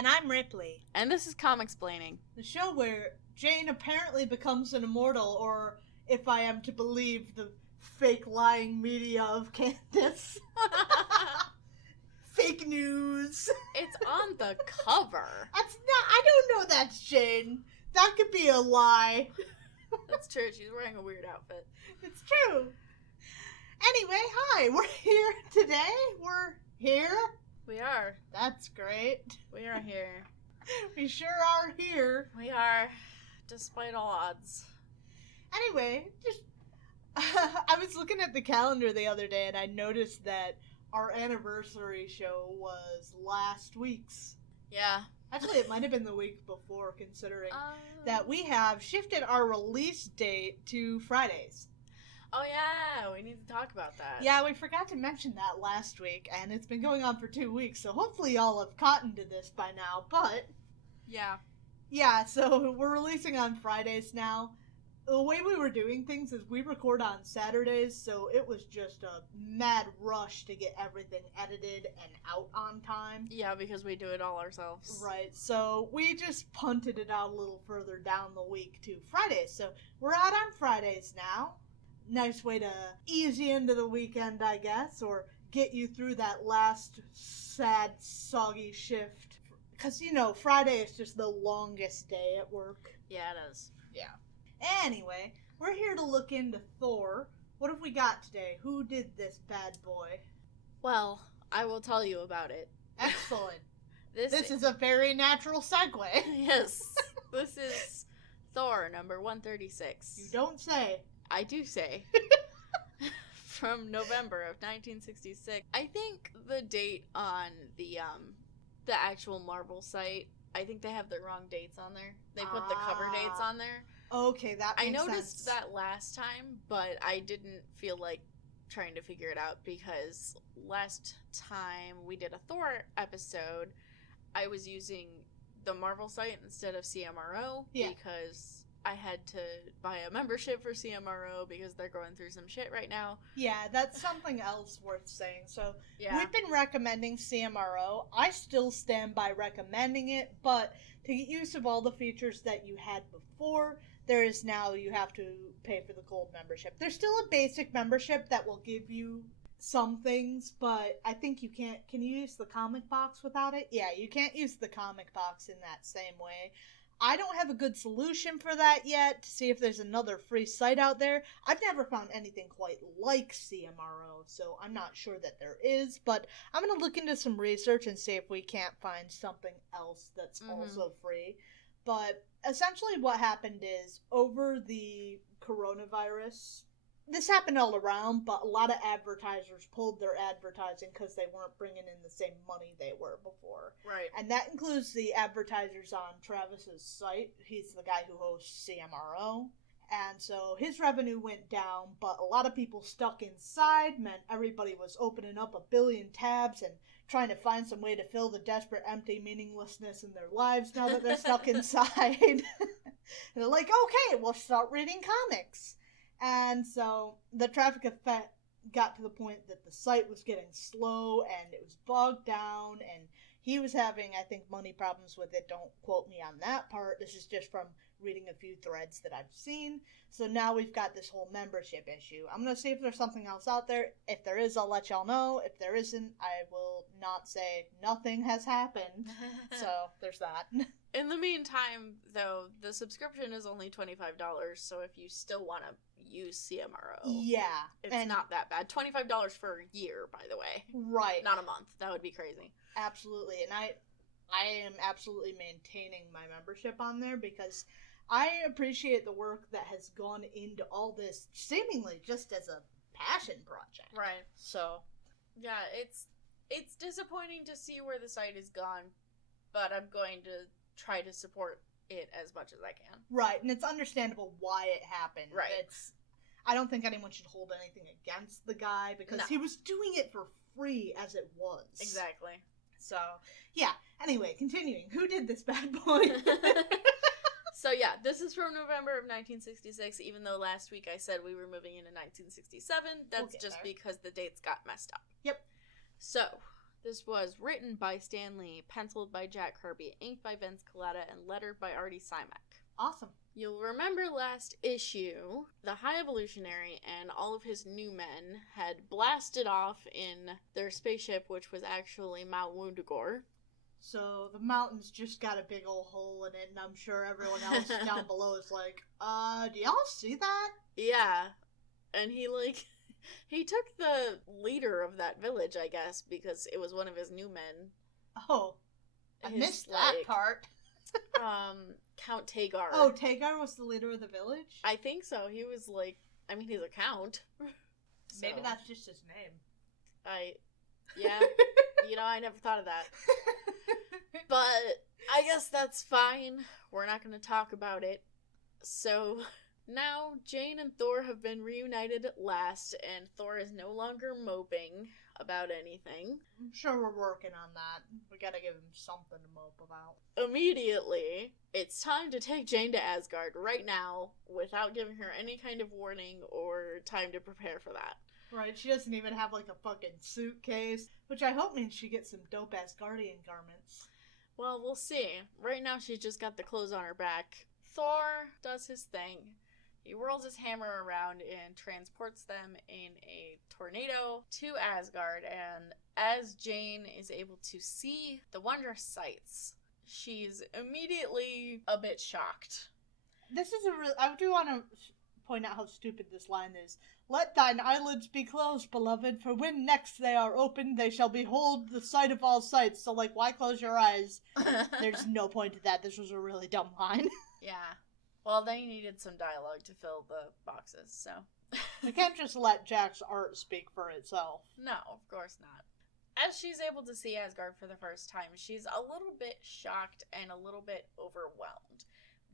And I'm Ripley. And this is Comicsplaining, The show where Jane apparently becomes an immortal, or if I am to believe the fake lying media of Candace. Fake news. It's on the cover. I don't know that's Jane. That could be a lie. That's true, she's wearing a weird outfit. It's true. Anyway, hi, we're here today. We're here. We are. That's great. We are here. We sure are here. We are, despite all odds. Anyway, I was looking at the calendar the other day and I noticed that our anniversary show was last week's. Yeah. Actually, it might have been the week before, considering that we have shifted our release date to Fridays. Oh yeah, we need to talk about that. Yeah, we forgot to mention that last week, and it's been going on for 2 weeks, so hopefully y'all have cottoned to this by now, but... Yeah, so we're releasing on Fridays now. The way we were doing things is we record on Saturdays, so it was just a mad rush to get everything edited and out on time. Yeah, because we do it all ourselves. Right, so we just punted it out a little further down the week to Fridays. So we're out on Fridays now. Nice way to ease you into the weekend, I guess, or get you through that last sad, soggy shift. Because, Friday is just the longest day at work. Yeah, it is. Yeah. Anyway, we're here to look into Thor. What have we got today? Who did this bad boy? Well, I will tell you about it. Excellent. This is a very natural segue. Yes. This is Thor Number 136. You don't say. I do say. From November of 1966. I think the date on the actual Marvel site, I think they have the wrong dates on there. They put the cover dates on there. Okay, that makes sense. I noticed that last time, but I didn't feel like trying to figure it out because last time we did a Thor episode, I was using the Marvel site instead of CMRO because I had to buy a membership for CMRO because they're going through some shit right now. Yeah, that's something else worth saying. So, we've been recommending CMRO. I still stand by recommending it, but to get use of all the features that you had before, there is now you have to pay for the gold membership. There's still a basic membership that will give you some things, but I think you can't. Can you use the comic box without it? Yeah, you can't use the comic box in that same way. I don't have a good solution for that yet to see if there's another free site out there. I've never found anything quite like CMRO, so I'm not sure that there is, but I'm going to look into some research and see if we can't find something else that's also free. But essentially what happened is, over the coronavirus, this happened all around, but a lot of advertisers pulled their advertising because they weren't bringing in the same money they were before. Right. And that includes the advertisers on Travis's site. He's the guy who hosts CMRO. And so his revenue went down, but a lot of people stuck inside meant everybody was opening up a billion tabs and trying to find some way to fill the desperate, empty meaninglessness in their lives now that they're stuck inside. And they're like, okay, we'll start reading comics. And so the traffic effect got to the point that the site was getting slow and it was bogged down and he was having, I think, money problems with it. Don't quote me on that part. This is just from reading a few threads that I've seen. So now we've got this whole membership issue. I'm going to see if there's something else out there. If there is, I'll let y'all know. If there isn't, I will not say nothing has happened. So there's that. In the meantime, though, the subscription is only $25, so if you still want to use CMRO, it's not that bad. $25 for a year, by the way. Right. Not a month. That would be crazy. Absolutely. And I am absolutely maintaining my membership on there because I appreciate the work that has gone into all this, seemingly just as a passion project. Right. So, yeah, it's disappointing to see where the site has gone, but I'm going to try to support it as much as I can. Right, and it's understandable why it happened. Right. I don't think anyone should hold anything against the guy because he was doing it for free as it was. Exactly. So, yeah. Anyway, continuing. Who did this bad boy? So, yeah, this is from November of 1966, even though last week I said we were moving into 1967. That's just because the dates got messed up. Yep. So, This was written by Stan Lee, penciled by Jack Kirby, inked by Vince Colletta, and lettered by Artie Simek. Awesome. You'll remember last issue, the High Evolutionary and all of his new men had blasted off in their spaceship, which was actually Mount Woundagore. So the mountain's just got a big old hole in it, and I'm sure everyone else down below is like, do y'all see that? Yeah. And he took the leader of that village, I guess, because it was one of his new men. Oh. I missed that part. Count Tagar. Oh, Tagar was the leader of the village? I think so. He was he's a count. So. Maybe that's just his name. Yeah. I never thought of that. But I guess that's fine. We're not going to talk about it. So now Jane and Thor have been reunited at last, and Thor is no longer moping about anything. I'm sure we're working on that. We gotta give him something to mope about. Immediately, it's time to take Jane to Asgard right now, without giving her any kind of warning or time to prepare for that. Right, she doesn't even have a fucking suitcase, which I hope means she gets some dope Asgardian garments. Well, we'll see. Right now she's just got the clothes on her back. Thor does his thing. He whirls his hammer around and transports them in a tornado to Asgard, and as Jane is able to see the wondrous sights, she's immediately a bit shocked. This is I do want to point out how stupid this line is. Let thine eyelids be closed, beloved, for when next they are opened, they shall behold the sight of all sights. So, why close your eyes? There's no point to that. This was a really dumb line. Yeah. Well, they needed some dialogue to fill the boxes, so. We can't just let Jack's art speak for itself. No, of course not. As she's able to see Asgard for the first time, she's a little bit shocked and a little bit overwhelmed.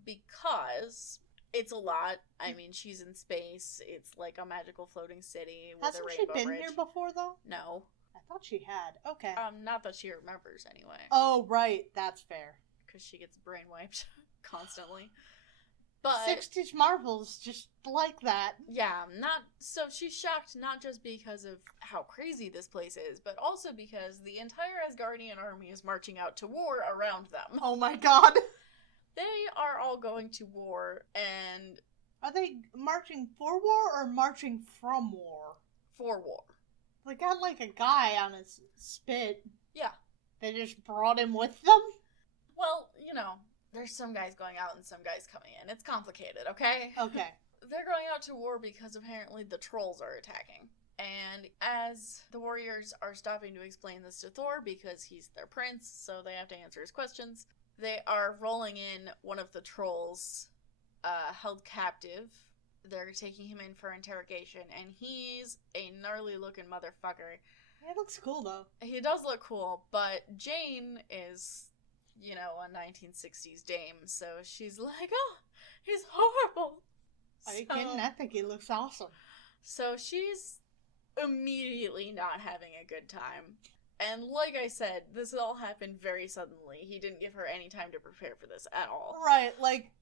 Because it's a lot. I mean, she's in space. It's like a magical floating city with a rainbow bridge. Hasn't she been here before, though? No. I thought she had. Okay. Not that she remembers, anyway. Oh, right. That's fair. Because she gets brainwiped constantly. But 60s Marvels, just like that. Yeah, so she's shocked not just because of how crazy this place is, but also because the entire Asgardian army is marching out to war around them. Oh my god. They are all going to war, and... Are they marching for war or marching from war? For war. They got a guy on his spit. Yeah. They just brought him with them? Well, there's some guys going out and some guys coming in. It's complicated, okay? Okay. They're going out to war because apparently the trolls are attacking. And as the warriors are stopping to explain this to Thor, because he's their prince, so they have to answer his questions, they are rolling in one of the trolls held captive. They're taking him in for interrogation, and he's a gnarly-looking motherfucker. It looks cool, though. He does look cool, but Jane is... a 1960s dame, so she's like, oh, he's horrible. Are you kidding? I think he looks awesome. So she's immediately not having a good time. And like I said, this all happened very suddenly. He didn't give her any time to prepare for this at all. Right,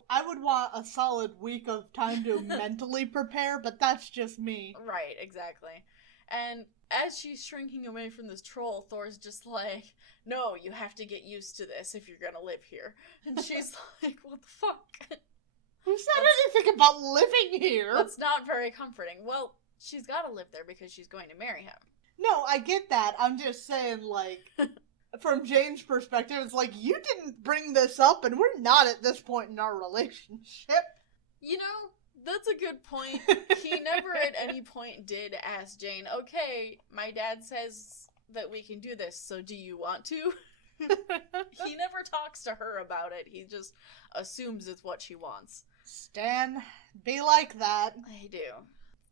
I would want a solid week of time to mentally prepare, but that's just me. Right, exactly. And as she's shrinking away from this troll, Thor's just like, no, you have to get used to this if you're gonna live here. And she's like, what the fuck? Who said anything about living here? That's not very comforting. Well, she's gotta live there because she's going to marry him. No, I get that. I'm just saying, from Jane's perspective, it's you didn't bring this up and we're not at this point in our relationship. That's a good point. He never at any point did ask Jane, okay, my dad says that we can do this, so do you want to? He never talks to her about it. He just assumes it's what she wants. Stan, be like that. I do.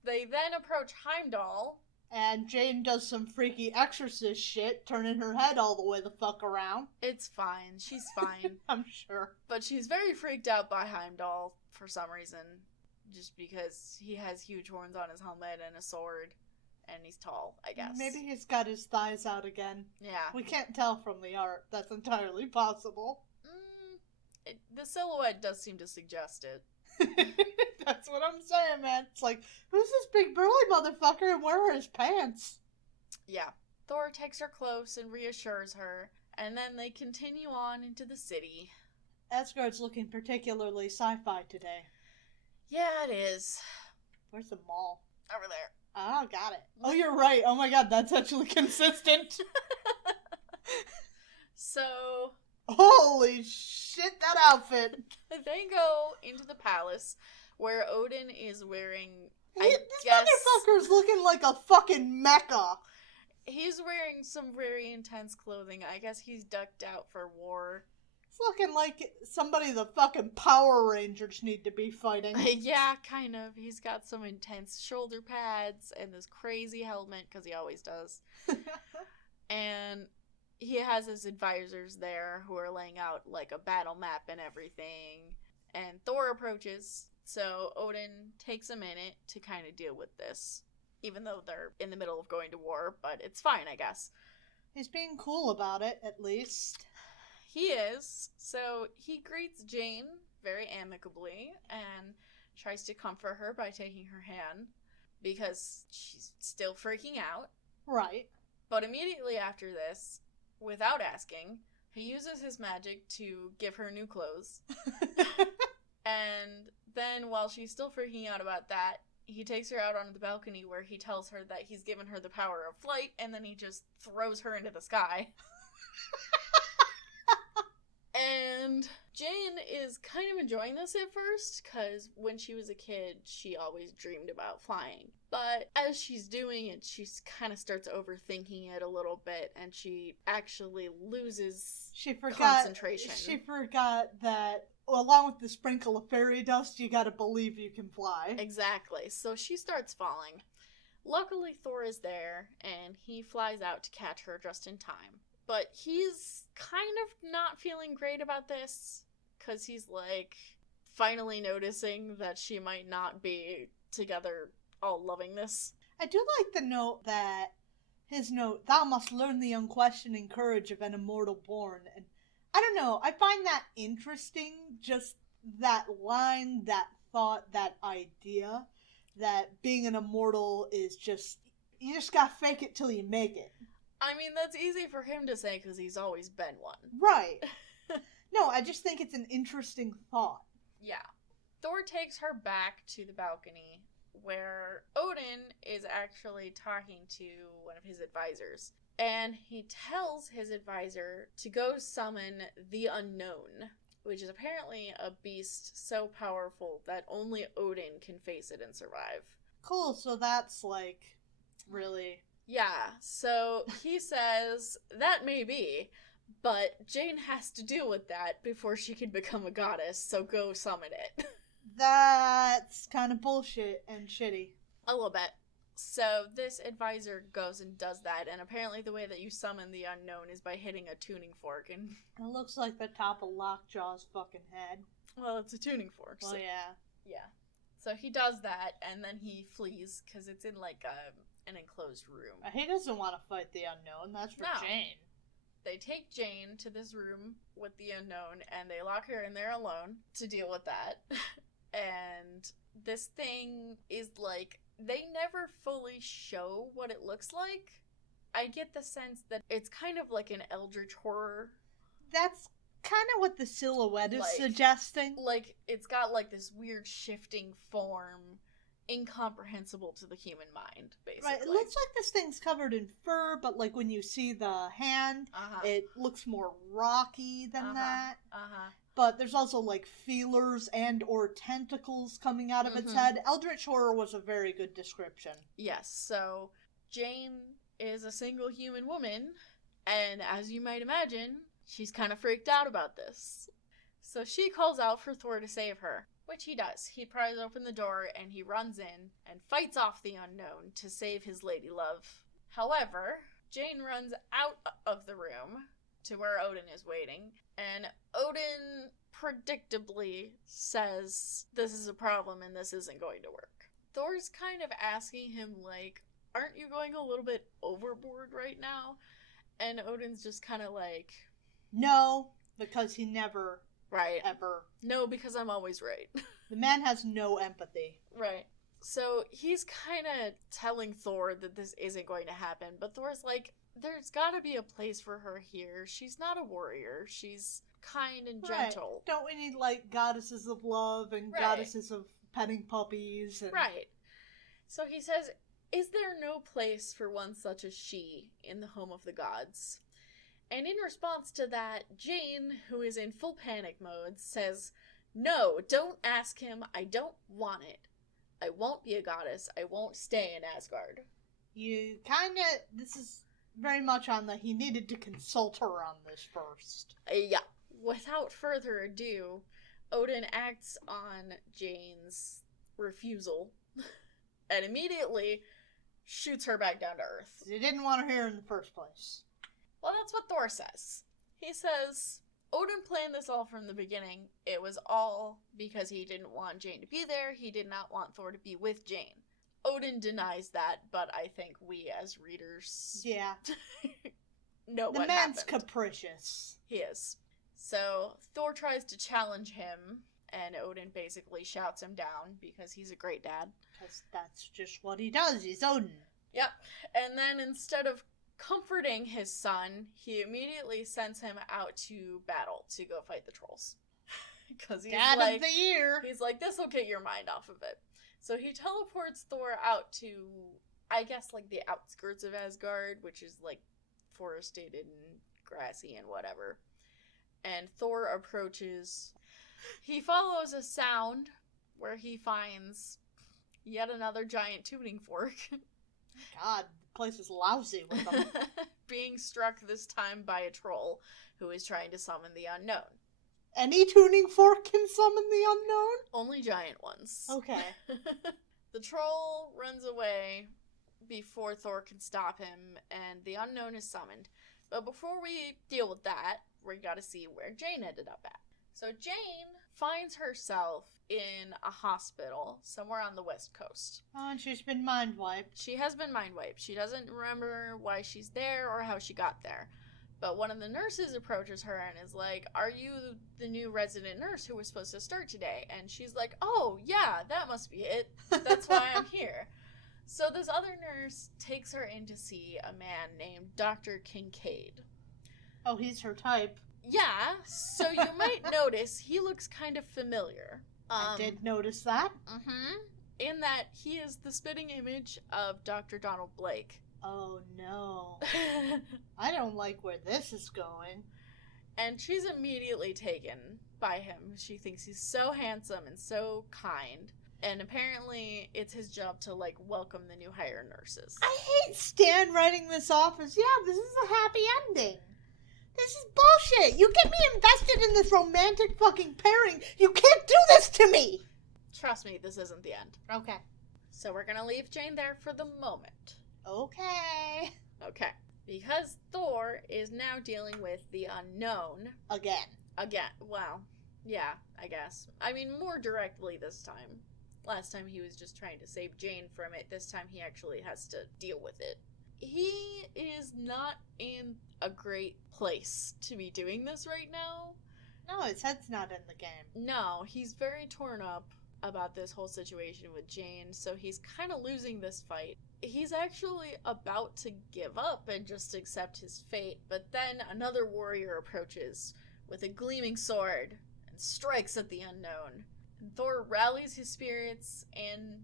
They then approach Heimdall. And Jane does some freaky exorcist shit, turning her head all the way the fuck around. It's fine. She's fine. I'm sure. But she's very freaked out by Heimdall for some reason. Just because he has huge horns on his helmet and a sword. And he's tall, I guess. Maybe he's got his thighs out again. Yeah. We can't tell from the art. That's entirely possible. The silhouette does seem to suggest it. That's what I'm saying, man. It's who's this big burly motherfucker and where are his pants? Yeah. Thor takes her close and reassures her, and then they continue on into the city. Asgard's looking particularly sci-fi today. Yeah, it is. Where's the mall? Over there. Oh, got it. Oh, you're right. Oh my god, that's actually consistent. So... Holy shit, that outfit! They go into the palace, where Odin is wearing... This motherfucker's looking like a fucking mecha. He's wearing some very intense clothing. I guess he's ducked out for war. It's looking like somebody the fucking Power Rangers need to be fighting. Yeah, kind of. He's got some intense shoulder pads and this crazy helmet, because he always does. And he has his advisors there who are laying out like a battle map and everything. And Thor approaches, so Odin takes a minute to kind of deal with this. Even though they're in the middle of going to war, but it's fine, I guess. He's being cool about it, at least. He is. So he greets Jane very amicably and tries to comfort her by taking her hand because she's still freaking out. Right. But immediately after this, without asking, he uses his magic to give her new clothes. And then while she's still freaking out about that, he takes her out onto the balcony where he tells her that he's given her the power of flight, and then he just throws her into the sky. And Jane is kind of enjoying this at first, because when she was a kid, she always dreamed about flying. But as she's doing it, she kind of starts overthinking it a little bit, and she actually loses concentration. She forgot that, along with the sprinkle of fairy dust, you gotta believe you can fly. Exactly. So she starts falling. Luckily, Thor is there, and he flies out to catch her just in time. But he's kind of not feeling great about this, because he's, like, finally noticing that she might not be together all loving this. I do like the note that, his note, "Thou must learn the unquestioning courage of an immortal born," and I don't know, I find that interesting, just that line, that thought, that idea, that being an immortal is just, you just gotta fake it till you make it. I mean, that's easy for him to say because he's always been one. Right. No, I just think it's an interesting thought. Yeah. Thor takes her back to the balcony where Odin is actually talking to one of his advisors. And he tells his advisor to go summon the Unknown, which is apparently a beast so powerful that only Odin can face it and survive. Cool, so that's, like, really... Yeah, so he says, that may be, but Jane has to deal with that before she can become a goddess, so go summon it. That's kind of bullshit and shitty. A little bit. So this advisor goes and does that, and apparently the way that you summon the Unknown is by hitting a tuning fork, and... It looks like the top of Lockjaw's fucking head. Well, it's a tuning fork, so... Well, yeah. Yeah. So he does that, and then he flees, because it's in, like, an enclosed room. He doesn't want to fight the Unknown, that's for Jane. They take Jane to this room with the Unknown, and they lock her in there alone to deal with that. And this thing is, like... They never fully show what it looks like. I get the sense that it's kind of like an eldritch horror. That's kind of what the silhouette is suggesting. Like, it's got, like, this weird shifting form, incomprehensible to the human mind, basically. Right, it looks like this thing's covered in fur, but, like, when you see the hand, it looks more rocky than that. But there's also, like, feelers and or tentacles coming out of its head. Eldritch horror was a very good description. Yes, so Jane is a single human woman, and as you might imagine, she's kind of freaked out about this. So she calls out for Thor to save her, which he does. He pries open the door, and he runs in and fights off the Unknown to save his lady love. However, Jane runs out of the room to where Odin is waiting, and Odin predictably says this is a problem and this isn't going to work. Thor's kind of asking him, like, aren't you going a little bit overboard right now? And Odin's just kind of like... No, because he never, ever... No, because I'm always right. The man has no empathy. Right. So he's kind of telling Thor that this isn't going to happen, but Thor's like, there's gotta be a place for her here. She's not a warrior. She's kind and gentle. Right. Don't we need, like, goddesses of love and goddesses of petting puppies? And... Right. So he says, is there no place for one such as she in the home of the gods? And in response to that, Jane, who is in full panic mode, says, no, don't ask him. I don't want it. I won't be a goddess. I won't stay in Asgard. You this is very much on he needed to consult her on this first. Yeah. Without further ado, Odin acts on Jane's refusal and immediately shoots her back down to Earth. He didn't want her here in the first place. Well, that's what Thor says. He says, Odin planned this all from the beginning. It was all because he didn't want Jane to be there. He did not want Thor to be with Jane. Odin denies that, but I think we as readers know what happened. The man's capricious. He is. So Thor tries to challenge him, and Odin basically shouts him down because he's a great dad. Because that's just what he does. He's Odin. Yep. And then instead of comforting his son, he immediately sends him out to battle to go fight the trolls. Because he's Dad of the year. He's like, this will get your mind off of it. So he teleports Thor out to, I guess, like the outskirts of Asgard, which is like forested and grassy and whatever. And Thor approaches. He follows a sound where he finds yet another giant tuning fork. God, the place is lousy with them. Being struck this time by a troll who is trying to summon the unknown. Any tuning fork can summon the unknown? Only giant ones. Okay. The troll runs away before Thor can stop him, and the unknown is summoned. But before we deal with that, we gotta see where Jane ended up at. So Jane finds herself in a hospital somewhere on the West Coast. Oh, and she's been mind wiped. She has been mind wiped. She doesn't remember why she's there or how she got there. But one of the nurses approaches her and is like, are you the new resident nurse who was supposed to start today? And she's like, oh, yeah, that must be it. That's why I'm here. So this other nurse takes her in to see a man named Dr. Kincaid. Oh, he's her type. Yeah, so you might notice he looks kind of familiar. I did notice that. Mm-hmm. In that he is the spitting image of Dr. Donald Blake. Oh, no. I don't like where this is going. And she's immediately taken by him. She thinks he's so handsome and so kind. And apparently it's his job to, like, welcome the new hire nurses. I hate Stan writing this off as, yeah, this is a happy ending. This is bullshit. You get me invested in this romantic fucking pairing. You can't do this to me. Trust me, this isn't the end. Okay. So we're gonna leave Jane there for the moment. Okay. Okay. Because Thor is now dealing with the unknown. Again. Well, yeah, I guess. I mean, more directly this time. Last time he was just trying to save Jane from it. This time he actually has to deal with it. He is not in a great place to be doing this right now. No, his head's not in the game. No, he's very torn up about this whole situation with Jane, so he's kind of losing this fight. He's actually about to give up and just accept his fate, but then another warrior approaches with a gleaming sword and strikes at the unknown. And Thor rallies his spirits in,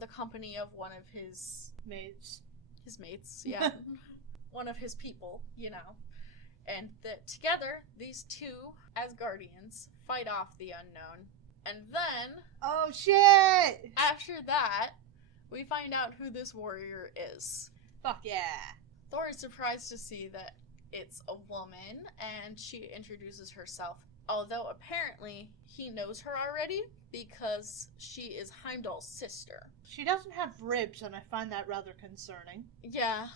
the company of one of his mates. His mates, yeah. One of his people, And together, these two Asgardians fight off the unknown. And then... Oh, shit! After that, we find out who this warrior is. Fuck yeah. Thor is surprised to see that it's a woman, and she introduces herself. Although, apparently, he knows her already, because she is Heimdall's sister. She doesn't have ribs, and I find that rather concerning. Yeah,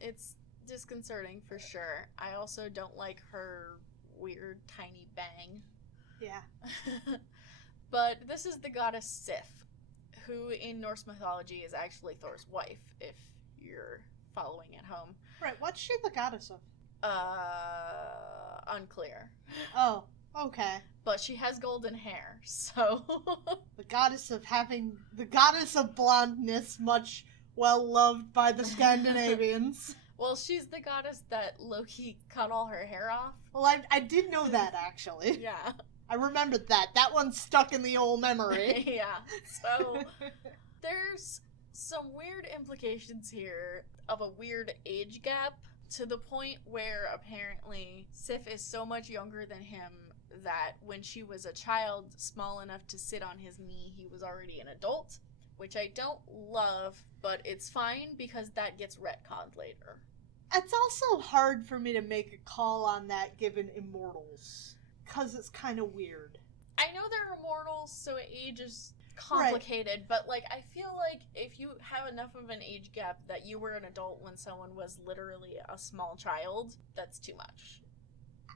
it's disconcerting for sure. I also don't like her weird tiny bang. Yeah. But this is the goddess Sif, who in Norse mythology is actually Thor's wife, if you're following at home. Right, what's she the goddess of? Unclear. Oh, okay. But she has golden hair, so... The goddess of blondness, much well loved by the Scandinavians. Well, she's the goddess that Loki cut all her hair off. Well, I did know that, actually. Yeah. I remembered that. That one's stuck in the old memory. Yeah. So, there's some weird implications here of a weird age gap to the point where apparently Sif is so much younger than him that when she was a child small enough to sit on his knee, he was already an adult, which I don't love, but it's fine because that gets retconned later. It's also hard for me to make a call on that given Immortals, because it's kind of weird. I know they're immortals, so age is complicated, right. But, like, I feel like if you have enough of an age gap that you were an adult when someone was literally a small child, that's too much.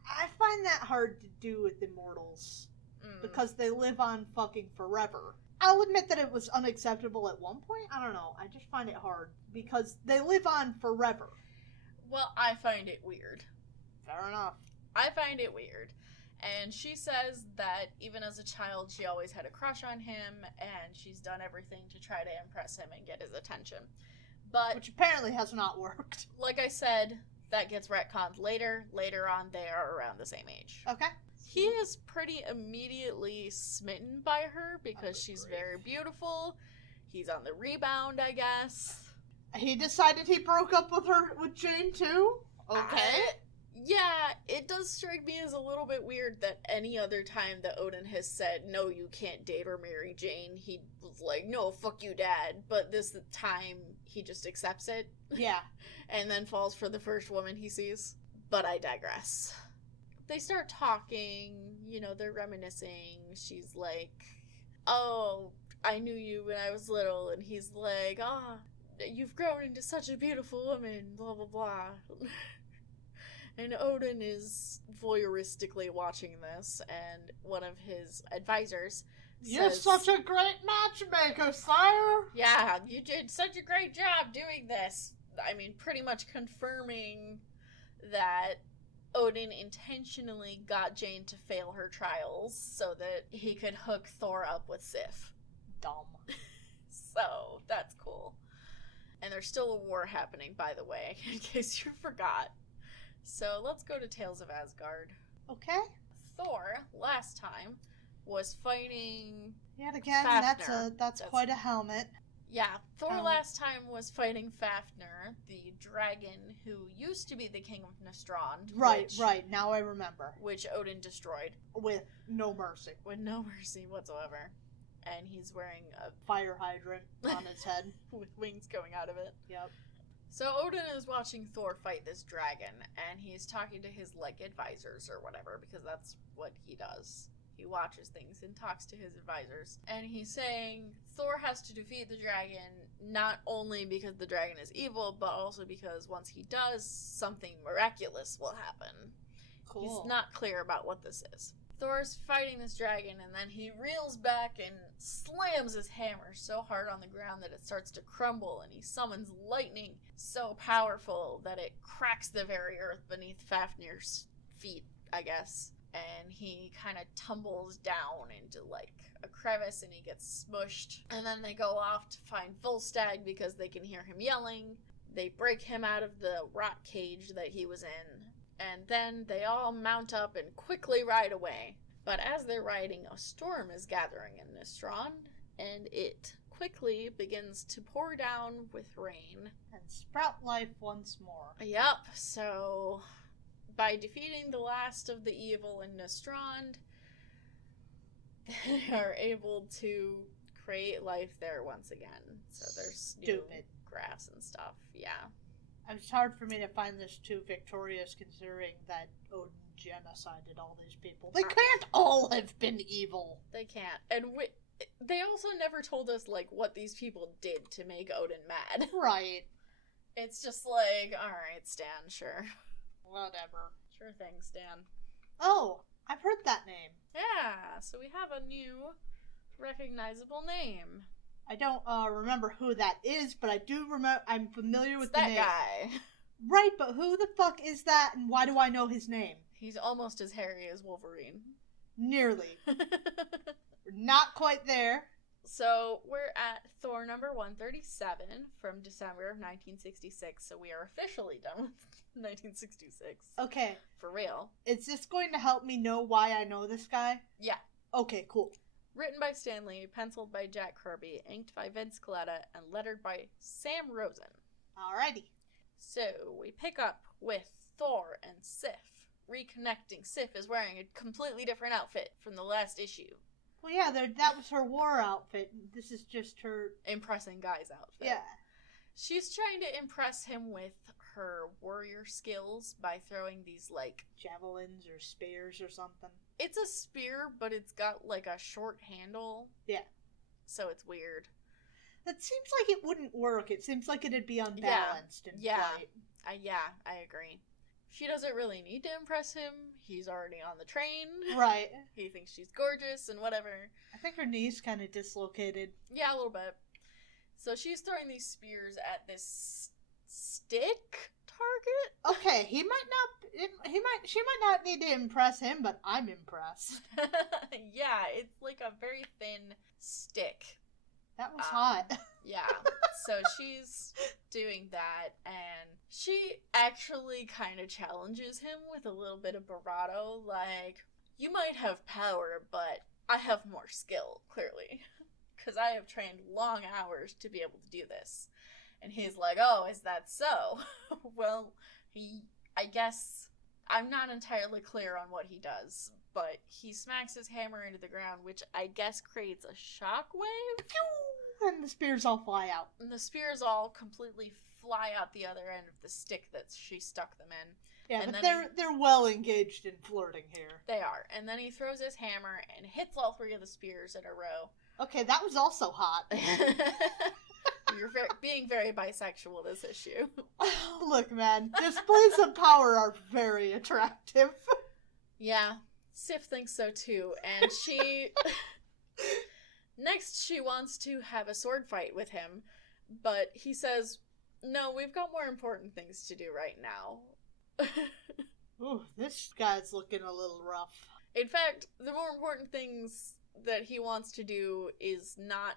I find that hard to do with Immortals, because they live on fucking forever. I'll admit that it was unacceptable at one point. I don't know. I just find it hard, because they live on forever. Well, I find it weird. Fair enough. I find it weird. And she says that even as a child, she always had a crush on him, and she's done everything to try to impress him and get his attention. But which apparently has not worked. Like I said, that gets retconned later. Later on, they are around the same age. Okay. He is pretty immediately smitten by her because she's very beautiful. He's on the rebound, I guess. He decided he broke up with Jane too? Okay. Yeah, it does strike me as a little bit weird that any other time that Odin has said, no, you can't date or marry Jane, he was like, no, fuck you, Dad. But this time, he just accepts it. Yeah. And then falls for the first woman he sees. But I digress. They start talking, they're reminiscing. She's like, oh, I knew you when I was little. And he's like, you've grown into such a beautiful woman, blah, blah, blah. And Odin is voyeuristically watching this, and one of his advisors You're such a great matchmaker, sire! Yeah, you did such a great job doing this. I mean, pretty much confirming that Odin intentionally got Jane to fail her trials so that he could hook Thor up with Sif. Dumb. So, that's cool. And there's still a war happening, by the way, in case you forgot. So let's go to Tales of Asgard. Okay. Thor, last time, was fighting Yet again, Fafnir. that's quite a helmet. Yeah, Thor last time was fighting Fafnir, the dragon who used to be the king of Nostrand. Right, now I remember. Which Odin destroyed. With no mercy. With no mercy whatsoever. And he's wearing a fire hydrant on his head. With wings going out of it. Yep. So Odin is watching Thor fight this dragon, and he's talking to his, advisors or whatever, because that's what he does. He watches things and talks to his advisors. And he's saying Thor has to defeat the dragon, not only because the dragon is evil, but also because once he does, something miraculous will happen. Cool. He's not clear about what this is. Thor's fighting this dragon, and then he reels back and slams his hammer so hard on the ground that it starts to crumble, and he summons lightning so powerful that it cracks the very earth beneath Fafnir's feet, I guess. And he kind of tumbles down into, a crevice, and he gets smushed. And then they go off to find Volstagg because they can hear him yelling. They break him out of the rot cage that he was in. And then they all mount up and quickly ride away. But as they're riding, a storm is gathering in Nostrand, and it quickly begins to pour down with rain. And sprout life once more. Yep, so by defeating the last of the evil in Nostrand, they are able to create life there once again. So there's new grass and stuff, yeah. It's hard for me to find this too victorious, considering that Odin genocided all these people. They can't all have been evil. They can't. And they also never told us, what these people did to make Odin mad. Right. It's just alright, Stan, sure. Whatever. Sure thing, Stan. Oh, I've heard that name. Yeah, so we have a new recognizable name. I don't remember who that is, but I do remember. I'm familiar with the name. That guy. Right, but who the fuck is that, and why do I know his name? He's almost as hairy as Wolverine. Nearly. We're not quite there. So we're at Thor number 137 from December of 1966. So we are officially done with 1966. Okay. For real. Is this going to help me know why I know this guy? Yeah. Okay, cool. Written by Stan Lee, penciled by Jack Kirby, inked by Vince Colletta, and lettered by Sam Rosen. Alrighty. So we pick up with Thor and Sif reconnecting. Sif is wearing a completely different outfit from the last issue. Well, yeah, that was her war outfit. This is just her... impressing guy's outfit. Yeah. She's trying to impress him with her warrior skills by throwing these, like... javelins or spears or something. It's a spear, but it's got, like, a short handle. Yeah. So it's weird. That seems like it wouldn't work. It seems like it'd be unbalanced in flight. I agree. She doesn't really need to impress him. He's already on the train. Right. He thinks she's gorgeous and whatever. I think her knee's kind of dislocated. Yeah, a little bit. So she's throwing these spears at this stick target. Okay, she might not need to impress him, but I'm impressed. Yeah, it's like a very thin stick. That was hot. Yeah. So she's doing that, and she actually kind of challenges him with a little bit of bravado, like, you might have power, but I have more skill, clearly. Because I have trained long hours to be able to do this. And he's like, oh, is that so? Well, I guess, I'm not entirely clear on what he does, but he smacks his hammer into the ground, which I guess creates a shockwave. And the spears all fly out. And the spears all completely fly out the other end of the stick that she stuck them in. Yeah, and but they're well engaged in flirting here. They are. And then he throws his hammer and hits all three of the spears in a row. Okay, that was also hot. You're being very bisexual this issue. Look, man, displays of power are very attractive. Yeah, Sif thinks so too. And she... Next, she wants to have a sword fight with him, but he says, no, we've got more important things to do right now. Ooh, this guy's looking a little rough. In fact, the more important things that he wants to do is not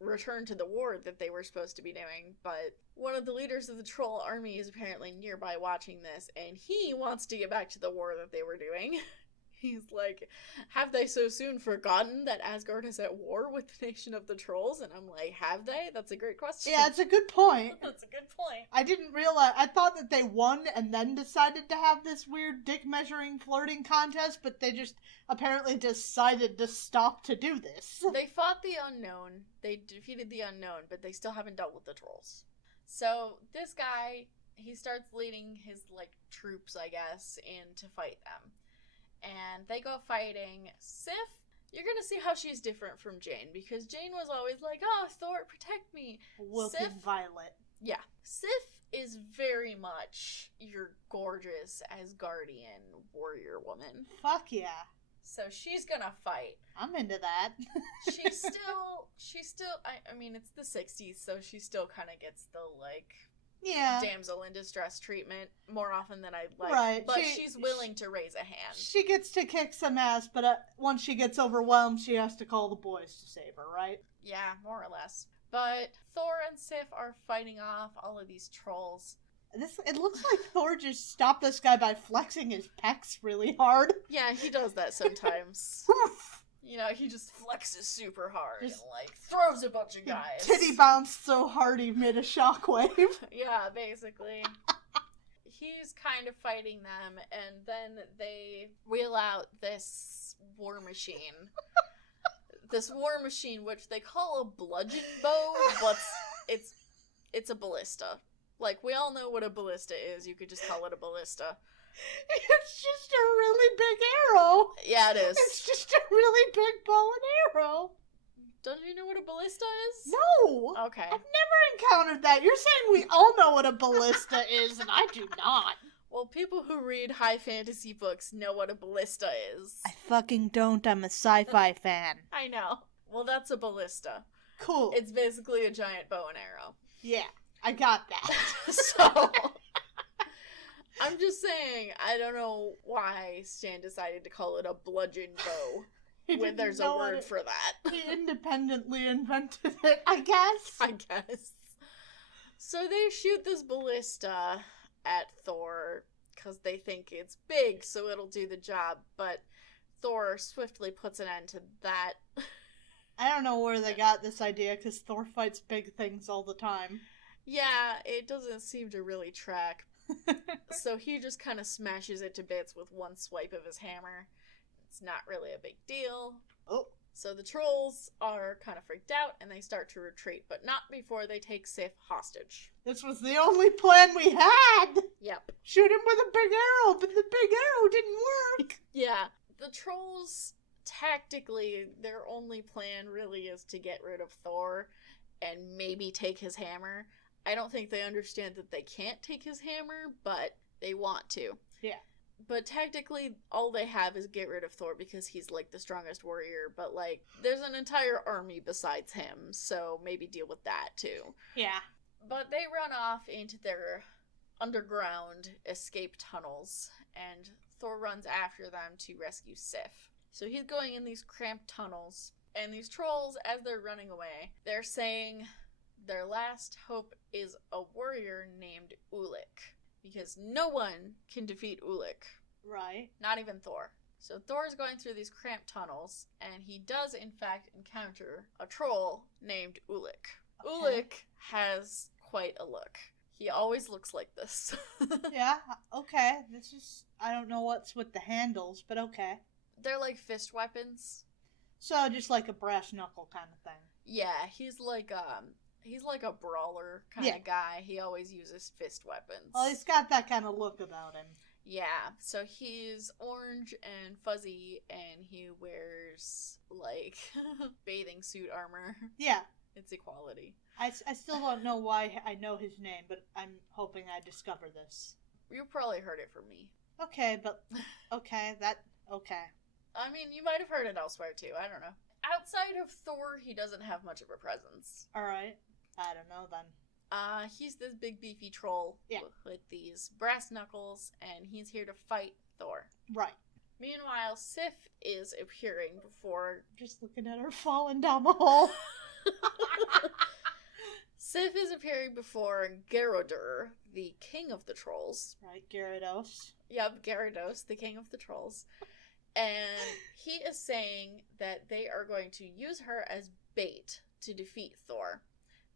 return to the war that they were supposed to be doing, but one of the leaders of the troll army is apparently nearby watching this, and he wants to get back to the war that they were doing. He's like, have they so soon forgotten that Asgard is at war with the nation of the trolls? And I'm like, have they? That's a great question. Yeah, it's a good point. That's a good point. I didn't realize, I thought that they won and then decided to have this weird dick measuring flirting contest, but they just apparently decided to stop to do this. They fought the unknown. They defeated the unknown, but they still haven't dealt with the trolls. So this guy, he starts leading his, like, troops, I guess, in to fight them. And they go fighting. Sif, you're gonna see how she's different from Jane, because Jane was always like, oh, Thor, protect me. Wilting Violet. Yeah. Sif is very much your gorgeous Asgardian warrior woman. Fuck yeah. So she's gonna fight. I'm into that. she's still, I mean, it's the 60s, so she still kind of gets the, like... Yeah. damsel in distress treatment more often than I'd like. Right. But she's willing to raise a hand. She gets to kick some ass, but once she gets overwhelmed, she has to call the boys to save her, right? Yeah, more or less. But Thor and Sif are fighting off all of these trolls. It looks like Thor just stopped this guy by flexing his pecs really hard. Yeah, he does that sometimes. You know, he just flexes super hard and, like, throws a bunch of guys. Titty bounced so hard he made a shockwave. Yeah, basically. He's kind of fighting them, and then they wheel out this war machine. This war machine, which they call a bludgeon bow, but it's a ballista. Like, we all know what a ballista is. You could just call it a ballista. It's just a really big arrow. Yeah, it is. It's just a really big bow and arrow. Don't you know what a ballista is? No. Okay. I've never encountered that. You're saying we all know what a ballista is, and I do not. Well, people who read high fantasy books know what a ballista is. I fucking don't. I'm a sci-fi fan. I know. Well, that's a ballista. Cool. It's basically a giant bow and arrow. Yeah, I got that. So... I'm just saying, I don't know why Stan decided to call it a bludgeon bow. when there's a word for that. He independently invented it, I guess. So they shoot this ballista at Thor because they think it's big, so it'll do the job, but Thor swiftly puts an end to that. I don't know where they got this idea, because Thor fights big things all the time. Yeah, it doesn't seem to really track. So he just kind of smashes it to bits with one swipe of his hammer. It's not really a big deal. Oh. So the trolls are kind of freaked out, and they start to retreat, but not before they take Sif hostage. This was the only plan we had! Yep. Shoot him with a big arrow, but the big arrow didn't work! Yeah. The trolls, tactically, their only plan really is to get rid of Thor and maybe take his hammer. I don't think they understand that they can't take his hammer, but they want to. Yeah. But tactically, all they have is get rid of Thor because he's, like, the strongest warrior. But, like, there's an entire army besides him, so maybe deal with that, too. Yeah. But they run off into their underground escape tunnels, and Thor runs after them to rescue Sif. So he's going in these cramped tunnels, and these trolls, as they're running away, they're saying their last hope is a warrior named Ulik. Because no one can defeat Ulik. Right. Not even Thor. So Thor's going through these cramped tunnels, and he does, in fact, encounter a troll named Ulik. Okay. Ulik has quite a look. He always looks like this. Yeah, okay. This is... I don't know what's with the handles, but okay. They're like fist weapons. So just like a brass knuckle kind of thing. Yeah, he's like a brawler kind of guy. He always uses fist weapons. Well, he's got that kind of look about him. Yeah, so he's orange and fuzzy, and he wears, like, bathing suit armor. Yeah. It's equality. I still don't know why I know his name, but I'm hoping I discover this. You probably heard it from me. Okay, but... Okay. I mean, you might have heard it elsewhere, too. I don't know. Outside of Thor, he doesn't have much of a presence. Alright. I don't know, then. He's this big beefy troll with these brass knuckles, and he's here to fight Thor. Right. Meanwhile, Sif is appearing before... Just looking at her falling down the hole. Sif is appearing before Gyrodr, the king of the trolls. Right, Gyarados. Yep, Gyarados, the king of the trolls. And he is saying that they are going to use her as bait to defeat Thor.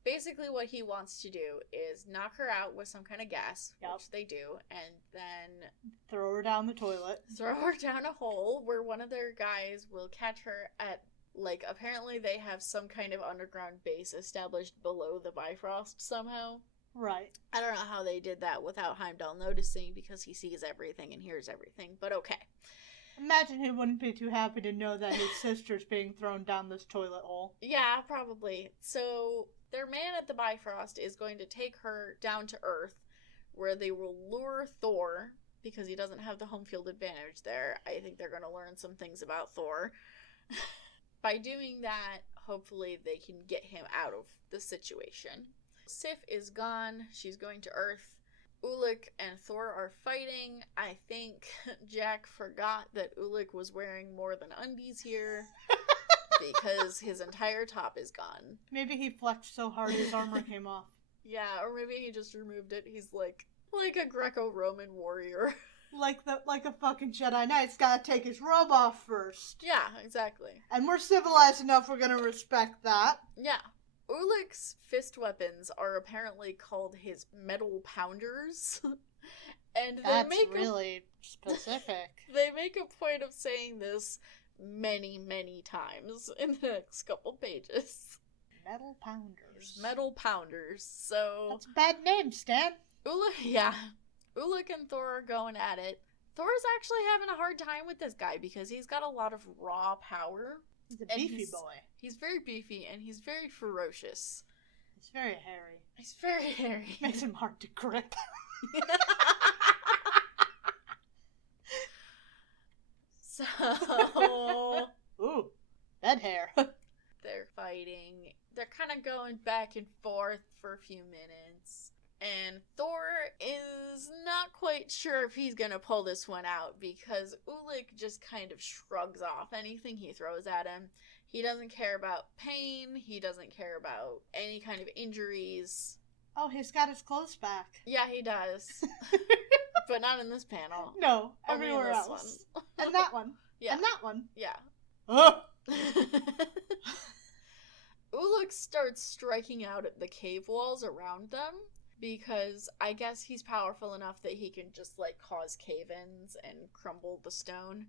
Basically what he wants to do is knock her out with some kind of gas, which they do, and then... Throw her down the toilet. Throw her down a hole where one of their guys will catch her at, like, apparently they have some kind of underground base established below the Bifrost somehow. Right. I don't know how they did that without Heimdall noticing, because he sees everything and hears everything, but okay. Imagine he wouldn't be too happy to know that his sister's being thrown down this toilet hole. Yeah, probably. So... their man at the Bifrost is going to take her down to Earth, where they will lure Thor, because he doesn't have the home field advantage there. I think they're going to learn some things about Thor. By doing that, hopefully they can get him out of the situation. Sif is gone. She's going to Earth. Ulik and Thor are fighting. I think Jack forgot that Ulik was wearing more than undies here. Because his entire top is gone. Maybe he flexed so hard his armor came off. Yeah, or maybe he just removed it. He's like a Greco-Roman warrior. Like a fucking Jedi Knight's gotta take his robe off first. Yeah, exactly. And we're civilized enough, we're gonna respect that. Yeah. Ulik's fist weapons are apparently called his metal pounders. And that's really specific. They make a point of saying this many, many times in the next couple pages. Metal pounders. Metal pounders. So that's a bad name, Stan. Ulik and Thor are going at it. Thor's actually having a hard time with this guy because he's got a lot of raw power. He's a beefy boy. He's very beefy and he's very ferocious. He's very hairy. He's very hairy. Makes him hard to grip. So... Ooh, that hair. They're fighting. They're kind of going back and forth for a few minutes. And Thor is not quite sure if he's gonna pull this one out, because Ulik just kind of shrugs off anything he throws at him. He doesn't care about pain, he doesn't care about any kind of injuries. Oh, he's got his clothes back. Yeah, he does. But not in this panel. No, everywhere else. One. And that one. Yeah. And that one. Yeah. Oh! Ulik starts striking out at the cave walls around them, because I guess he's powerful enough that he can just, like, cause cave-ins and crumble the stone.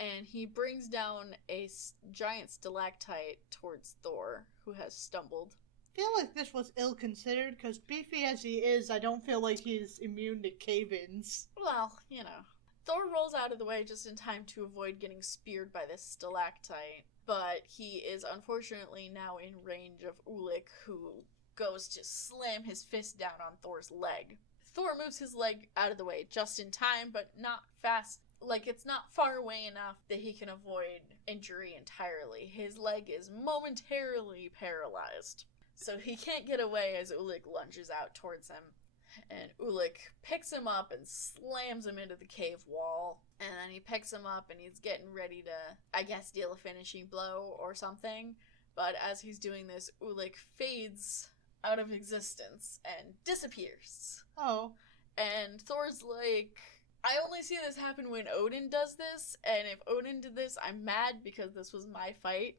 And he brings down a giant stalactite towards Thor, who has stumbled. I feel like this was ill-considered, because beefy as he is, I don't feel like he's immune to cave-ins. Well, you know. Thor rolls out of the way just in time to avoid getting speared by this stalactite, but he is unfortunately now in range of Ulik, who goes to slam his fist down on Thor's leg. Thor moves his leg out of the way just in time, but not fast. Like, it's not far away enough that he can avoid injury entirely. His leg is momentarily paralyzed, so he can't get away as Ulik lunges out towards him. And Ulik picks him up and slams him into the cave wall. And then he picks him up and he's getting ready to, I guess, deal a finishing blow or something. But as he's doing this, Ulik fades out of existence and disappears. Oh. And Thor's like, I only see this happen when Odin does this, and if Odin did this, I'm mad because this was my fight.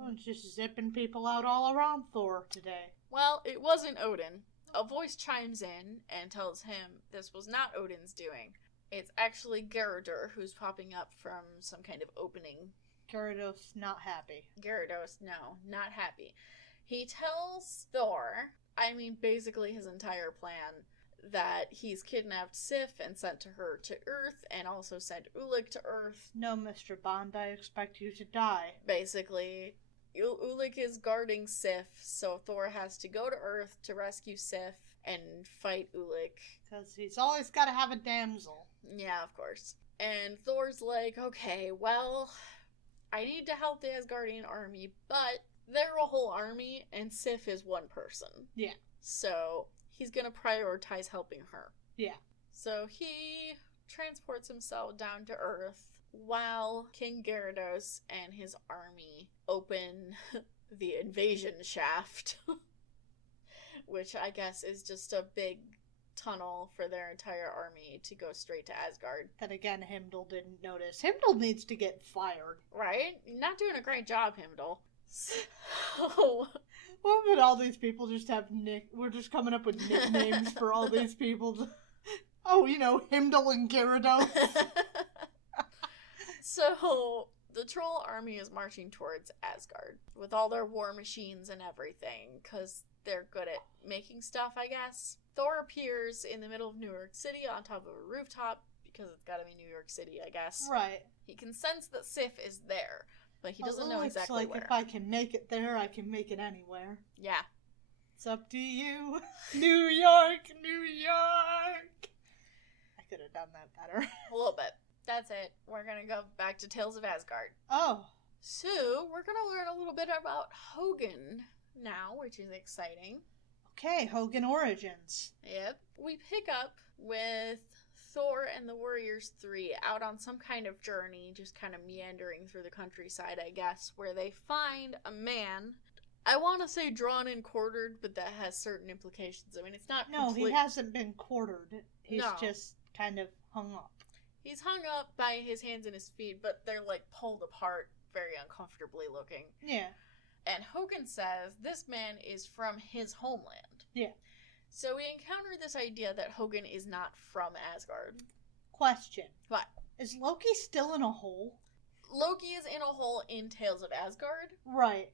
Oh, just zipping people out all around Thor today. Well, it wasn't Odin. A voice chimes in and tells him this was not Odin's doing. It's actually Gyarados who's popping up from some kind of opening. Gyarados not happy. Gyarados, no, not happy. He tells Thor, I mean basically his entire plan, that he's kidnapped Sif and sent her to Earth, and also sent Ulik to Earth. No, Mr. Bond, I expect you to die. Basically, Ulik is guarding Sif, so Thor has to go to Earth to rescue Sif and fight Ulik. Because he's always got to have a damsel. Yeah, of course. And Thor's like, okay, well, I need to help the Asgardian army, but they're a whole army, and Sif is one person. Yeah. So he's gonna prioritize helping her. Yeah. So he transports himself down to Earth while King Gyarados and his army open the invasion shaft, which I guess is just a big tunnel for their entire army to go straight to Asgard. That again, Heimdall didn't notice. Heimdall needs to get fired. Right? Not doing a great job, Heimdall. So... What would all these people just have We're just coming up with nicknames for all these people. Oh, you know, Heimdall and Gyarados. So, the troll army is marching towards Asgard with all their war machines and everything, because they're good at making stuff, I guess. Thor appears in the middle of New York City on top of a rooftop, because it's gotta be New York City, I guess. Right. He can sense that Sif is there, but he doesn't know exactly like, where. If I can make it there, I can make it anywhere. Yeah. It's up to you. New York, New York. I could have done that better. A little bit. That's it. We're gonna go back to Tales of Asgard. Oh. So, we're gonna learn a little bit about Hogan now, which is exciting. Okay, Hogan Origins. Yep. We pick up with Thor and the Warriors 3 out on some kind of journey, just kind of meandering through the countryside, I guess, where they find a man. I want to say drawn and quartered, but that has certain implications. I mean, it's not he hasn't been quartered. He's just kind of hung up. He's hung up by his hands and his feet, but they're, like, pulled apart very uncomfortably looking. Yeah. And Hogan says this man is from his homeland. Yeah. So we encounter this idea that Hogan is not from Asgard. Question. What? Is Loki still in a hole? Loki is in a hole in Tales of Asgard. Right.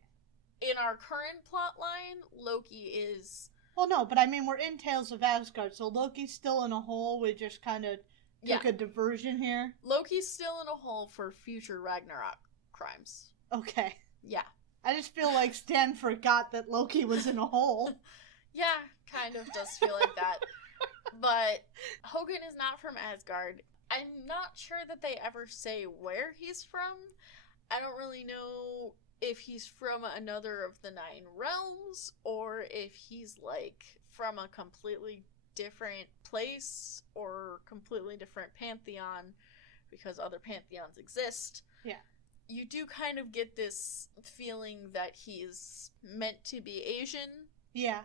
In our current plot line, Loki is... Well, no, but I mean, we're in Tales of Asgard, so Loki's still in a hole. We just kind of took a diversion here. Loki's still in a hole for future Ragnarok crimes. Okay. Yeah. I just feel like Stan forgot that Loki was in a hole. Yeah, kind of does feel like that. But Hogan is not from Asgard. I'm not sure that they ever say where he's from. I don't really know if he's from another of the 9 realms, or if he's, like, from a completely different place or completely different pantheon, because other pantheons exist. Yeah. You do kind of get this feeling that he's meant to be Asian. Yeah.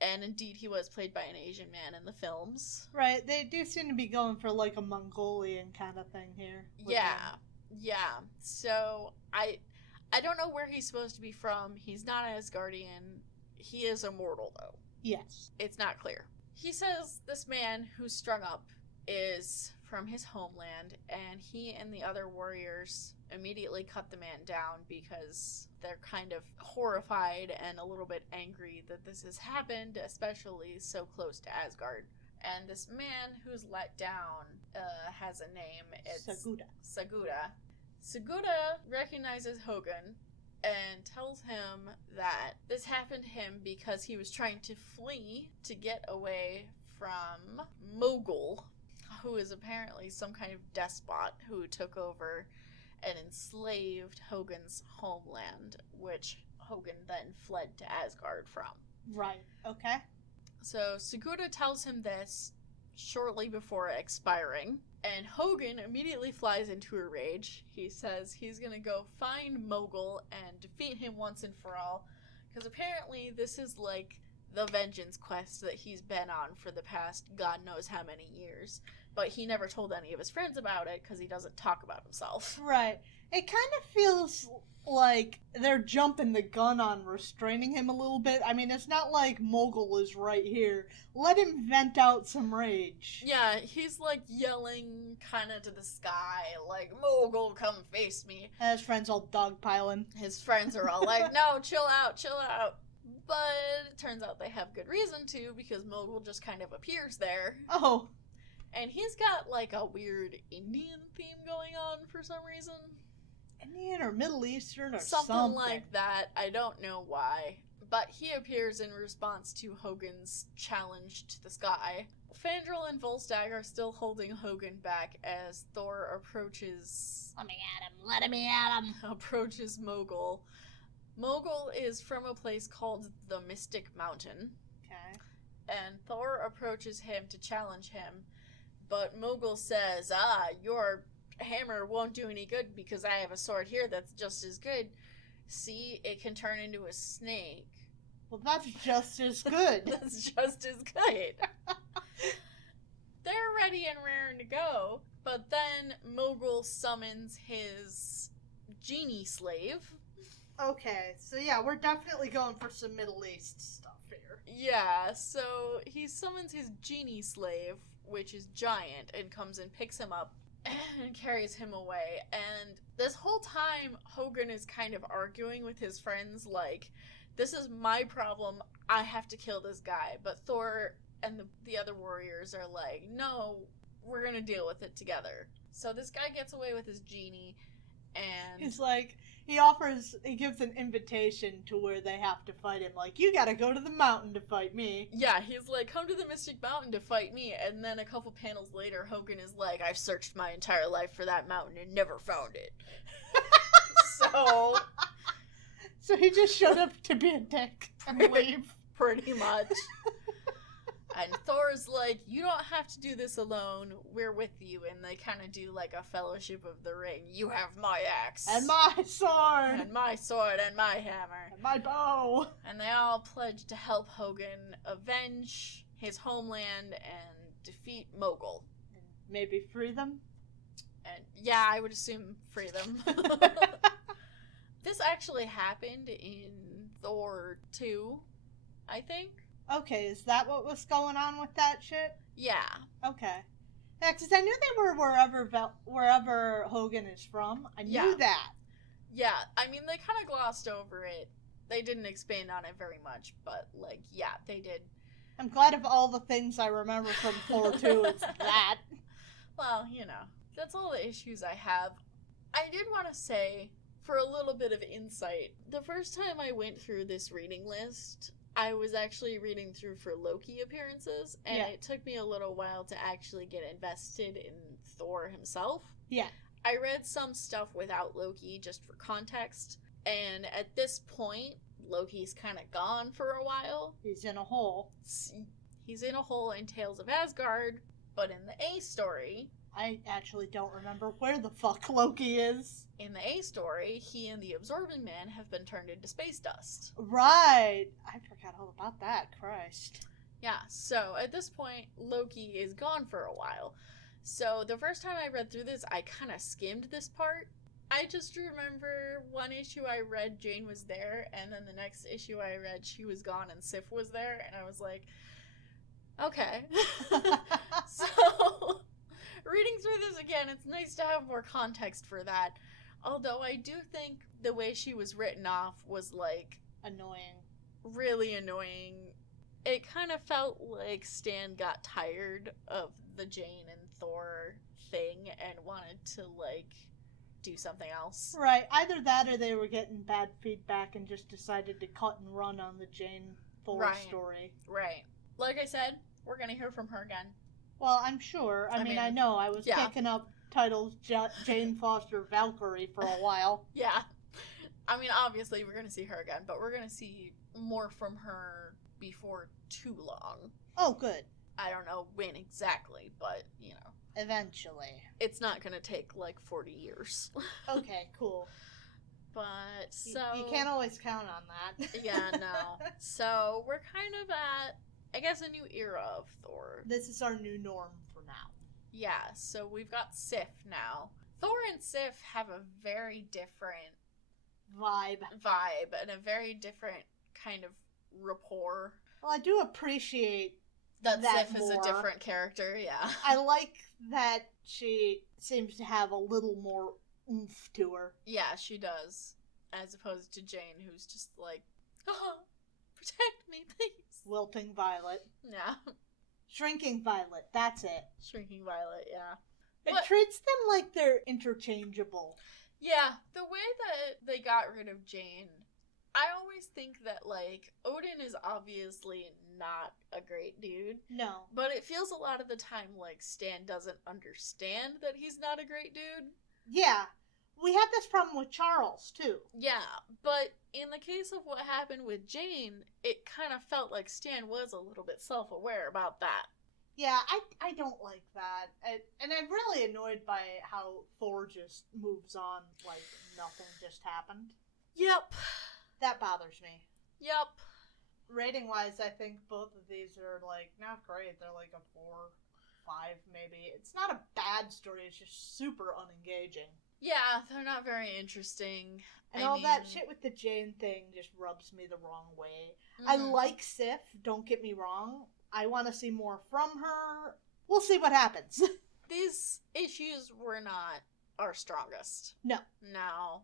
And indeed he was played by an Asian man in the films. Right, they do seem to be going for like a Mongolian kind of thing here. Yeah. Yeah. So, I don't know where he's supposed to be from. He's not Asgardian. He is immortal, though. Yes. It's not clear. He says this man who's strung up is from his homeland, and he and the other warriors immediately cut the man down because they're kind of horrified and a little bit angry that this has happened, especially so close to Asgard. And this man who's let down has a name. It's Saguda. Saguda recognizes Hogan and tells him that this happened to him because he was trying to flee to get away from Mogul, who is apparently some kind of despot who took over and enslaved Hogan's homeland, which Hogan then fled to Asgard from. Right, okay. So Saguda tells him this shortly before expiring, and Hogan immediately flies into a rage. He says he's gonna go find Mogul and defeat him once and for all, because apparently this is like the vengeance quest that he's been on for the past God knows how many years. But he never told any of his friends about it because he doesn't talk about himself. Right. It kind of feels like they're jumping the gun on restraining him a little bit. I mean, it's not like Mogul is right here. Let him vent out some rage. Yeah, he's like yelling kind of to the sky, like, Mogul, come face me. And his friends all dogpiling. His friends are all like, no, chill out, chill out. But it turns out they have good reason to, because Mogul just kind of appears there. Oh. And he's got, like, a weird Indian theme going on for some reason. Indian or Middle Eastern or something like that. I don't know why. But he appears in response to Hogan's challenge to the sky. Fandral and Volstagg are still holding Hogan back as Thor approaches... Let me at him! Approaches Mogul. Mogul is from a place called the Mystic Mountain. Okay. And Thor approaches him to challenge him. But Mogul says, your hammer won't do any good because I have a sword here that's just as good. See, it can turn into a snake. Well, that's just as good. That's just as good. They're ready and raring to go, but then Mogul summons his genie slave. Okay, so yeah, we're definitely going for some Middle East stuff here. Yeah, so he summons his genie slave, which is giant, and comes and picks him up and carries him away. And this whole time, Hogan is kind of arguing with his friends, like, this is my problem, I have to kill this guy. But Thor and the other warriors are like, no, we're gonna deal with it together. So this guy gets away with his genie, and... He's like, he gives an invitation to where they have to fight him. Like, you gotta go to the mountain to fight me. Yeah, he's like, come to the Mystic Mountain to fight me. And then a couple panels later, Hogan is like, I've searched my entire life for that mountain and never found it. So he just showed up to be a dick and leave. Pretty much. And Thor's like, you don't have to do this alone. We're with you. And they kind of do like a Fellowship of the Ring. You have my axe. And my sword. And my sword and my hammer. And my bow. And they all pledge to help Hogan avenge his homeland and defeat Mogul. And maybe free them? And yeah, I would assume free them. This actually happened in Thor 2, I think. Okay, is that what was going on with that shit? Yeah. Okay. Yeah, because I knew they were wherever Hogan is from. I knew that. Yeah, I mean, they kind of glossed over it. They didn't expand on it very much, but, like, yeah, they did. I'm glad of all the things I remember from Thor 2, it's that. Well, you know, that's all the issues I have. I did want to say, for a little bit of insight, the first time I went through this reading list, I was actually reading through for Loki appearances, and it took me a little while to actually get invested in Thor himself. Yeah. I read some stuff without Loki just for context, and at this point, Loki's kind of gone for a while. He's in a hole. He's in a hole in Tales of Asgard, but in the A story... I actually don't remember where the fuck Loki is. In the A story, he and the Absorbing Man have been turned into space dust. Right. I forgot all about that. Christ. Yeah, so at this point, Loki is gone for a while. So the first time I read through this, I kind of skimmed this part. I just remember one issue I read, Jane was there, and then the next issue I read, she was gone and Sif was there, and I was like, okay. So... reading through this again, it's nice to have more context for that. Although I do think the way she was written off was, like... annoying. Really annoying. It kind of felt like Stan got tired of the Jane and Thor thing and wanted to, like, do something else. Right. Either that or they were getting bad feedback and just decided to cut and run on the Jane-Thor story. Right. Like I said, we're going to hear from her again. Well, I'm sure. I mean, I know. I was picking up titles Jane Foster Valkyrie for a while. Yeah. I mean, obviously, we're going to see her again, but we're going to see more from her before too long. Oh, good. I don't know when exactly, but, you know. Eventually. It's not going to take, like, 40 years. Okay, cool. But, so... You can't always count on that. Yeah, no. So, we're kind of at... I guess a new era of Thor. This is our new norm for now. Yeah, so we've got Sif now. Thor and Sif have a very different vibe and a very different kind of rapport. Well, I do appreciate that Sif is a different character, yeah. I like that she seems to have a little more oomph to her. Yeah, she does. As opposed to Jane, who's just like, oh, protect me, please. Wilting Violet. Yeah. Shrinking Violet, that's it. Shrinking Violet, yeah. It treats them like they're interchangeable. Yeah, the way that they got rid of Jane, I always think that, like, Odin is obviously not a great dude. No. But it feels a lot of the time like Stan doesn't understand that he's not a great dude. Yeah. We had this problem with Charles, too. Yeah, but in the case of what happened with Jane, it kind of felt like Stan was a little bit self-aware about that. Yeah, I don't like that. And I'm really annoyed by how Thor just moves on like nothing just happened. Yep. That bothers me. Yep. Rating-wise, I think both of these are, like, not great. They're like a 4, 5, maybe. It's not a bad story, it's just super unengaging. Yeah, they're not very interesting. And all that shit with the Jane thing just rubs me the wrong way. Mm-hmm. I like Sif, don't get me wrong. I want to see more from her. We'll see what happens. These issues were not our strongest. No. No.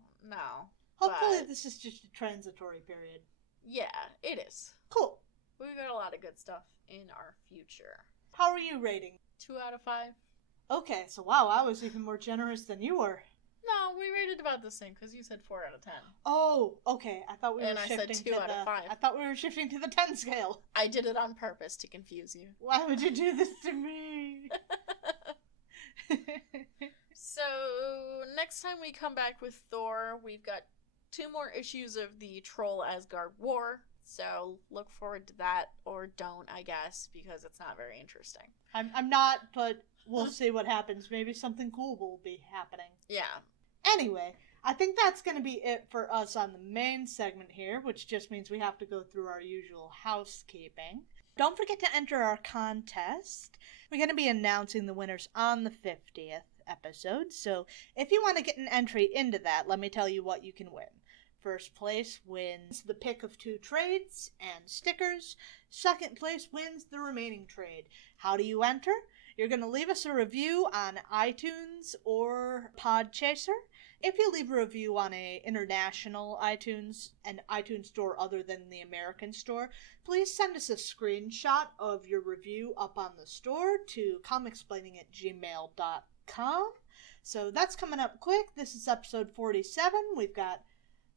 Hopefully this is just a transitory period. Yeah, it is. Cool. We've got a lot of good stuff in our future. How are you rating? 2 out of 5. Okay, so wow, I was even more generous than you were. No, we rated about the same because you said 4 out of 10. Oh, okay. I thought we were shifting to the 2 out of 5. I thought we were shifting to the 10 scale. I did it on purpose to confuse you. Why would you do this to me? So, next time we come back with Thor, we've got 2 more issues of the Troll Asgard War. So, look forward to that, or don't, I guess, because it's not very interesting. I'm not, but we'll see what happens. Maybe something cool will be happening. Yeah. Anyway, I think that's going to be it for us on the main segment here, which just means we have to go through our usual housekeeping. Don't forget to enter our contest. We're going to be announcing the winners on the 50th episode, so if you want to get an entry into that, let me tell you what you can win. First place wins the pick of 2 trades and stickers. Second place wins the remaining trade. How do you enter? You're going to leave us a review on iTunes or Podchaser. If you leave a review on an international iTunes, an iTunes store other than the American store, please send us a screenshot of your review up on the store to comicsplaining@gmail.com. So that's coming up quick. This is episode 47. We've got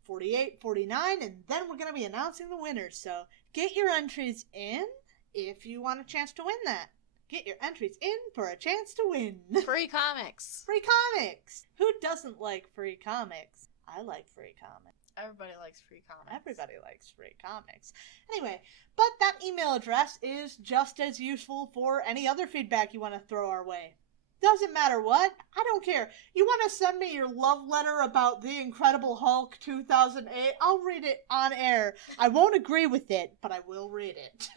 48, 49, and then we're going to be announcing the winners. So get your entries in if you want a chance to win that. Get your entries in for a chance to win. Free comics. Free comics. Who doesn't like free comics? I like free comics. Everybody likes free comics. Everybody likes free comics. Anyway, but that email address is just as useful for any other feedback you want to throw our way. Doesn't matter what. I don't care. You want to send me your love letter about The Incredible Hulk 2008? I'll read it on air. I won't agree with it, but I will read it.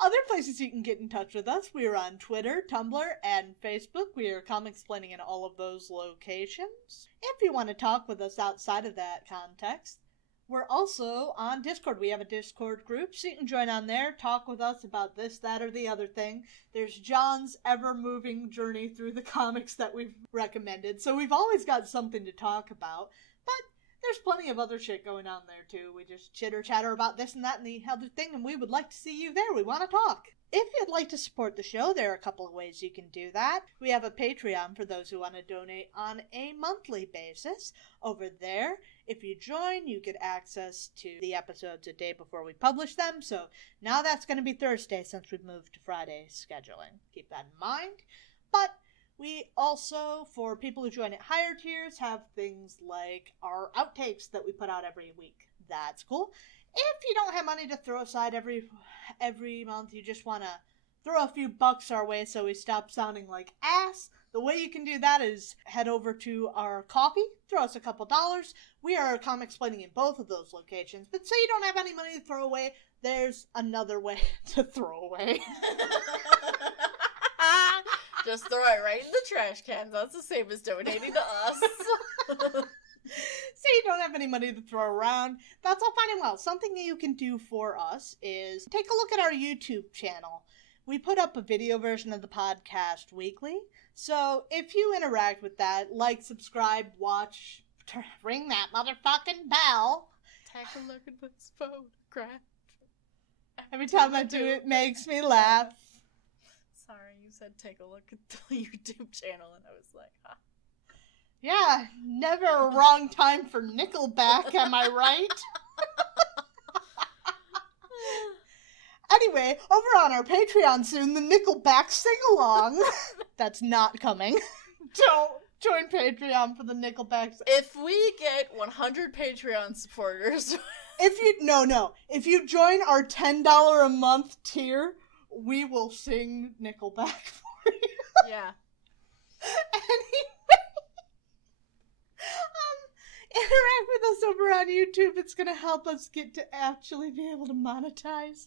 Other places you can get in touch with us, we are on Twitter, Tumblr, and Facebook. We are Comicsplaining in all of those locations. If you want to talk with us outside of that context, we're also on Discord. We have a Discord group, so you can join on there, talk with us about this, that, or the other thing. There's John's ever-moving journey through the comics that we've recommended, so we've always got something to talk about, but there's plenty of other shit going on there, too. We just chitter-chatter about this and that and the other thing, and we would like to see you there. We want to talk. If you'd like to support the show, there are a couple of ways you can do that. We have a Patreon for those who want to donate on a monthly basis. Over there, if you join, you get access to the episodes a day before we publish them. So now that's going to be Thursday since we've moved to Friday scheduling. Keep that in mind. But we also, for people who join at higher tiers, have things like our outtakes that we put out every week. That's cool. If you don't have money to throw aside every month, you just want to throw a few bucks our way so we stop sounding like ass, the way you can do that is head over to our Ko-fi, throw us a couple dollars. We are Comicsplaining in both of those locations, but say you don't have any money to throw away, there's another way to throw away. Just throw it right in the trash cans. That's the same as donating to us. Say you don't have any money to throw around. That's all fine and well. Something that you can do for us is take a look at our YouTube channel. We put up a video version of the podcast weekly. So if you interact with that, like, subscribe, watch, ring that motherfucking bell. Take a look at this photograph. Every time I do it makes me laugh. Sorry, you said take a look at the YouTube channel, and I was like, huh. Yeah, never a wrong time for Nickelback, am I right? Anyway, over on our Patreon soon, the Nickelback sing-along. That's not coming. Don't join Patreon for the Nickelback. If we get 100 Patreon supporters... If you join our $10 a month tier, we will sing Nickelback for you. Yeah. Anyway, interact with us over on YouTube. It's going to help us get to actually be able to monetize.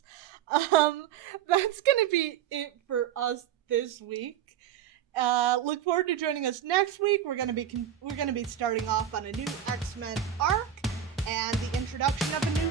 That's going to be it for us this week. Look forward to joining us next week. We're going to be starting off on a new X-Men arc and the introduction of a new